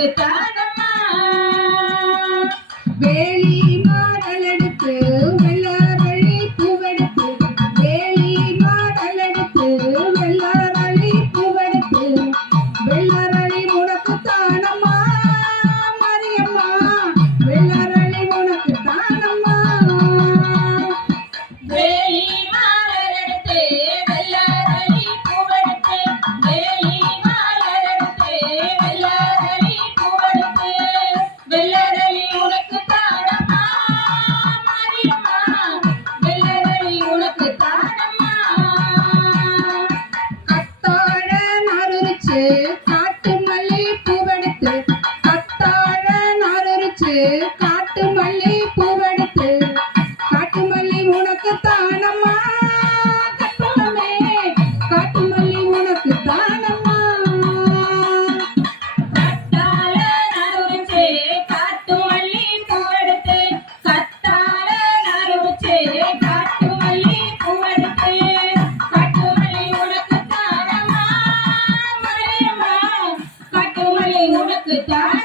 உனக்கு தானம்மா வேலி மாடலெடுத்து வெள்ளாரளி பூவெடுத்து வேலி மாடலெடுத்து வெள்ளாரளி பூவெடுத்து வெள்ளாரளி உனக்கு தானம்மா மரியம்மா வெள்ளாரளி உனக்கு தானம்மா வேலி மாலரெடுத்து வெள்ளாரளி பூவெடுத்து வேலி மாலரெடுத்து வெள்ளாரளி பூவெடுத்து வெள்ளரளி உனக்கு தானம்மா மரியம்மா வெள்ளரளி உனக்கு தானம்மா கத்தாழ நாருரிச்சு காட்டு மல்லி பூவெடுத்து கத்தாழ நாருரிச்சு காட்டு மல்லி பூவெடுத்து காட்டு மல்லி உனக்கு தானம்மா கட்டமே காட்டு மல்லி உனக்கு தானம்மா கத்தாழ நறுச்சே காட்டு மல்லி பூவெடுத்து கத்தாழ நறுச்சே காட்டு மல்லி பூவெடுத்து காட்டு மல்லி உனக்கு தானம்மா மரியம்மா காட்டு மல்லி உனக்கு தானம்மா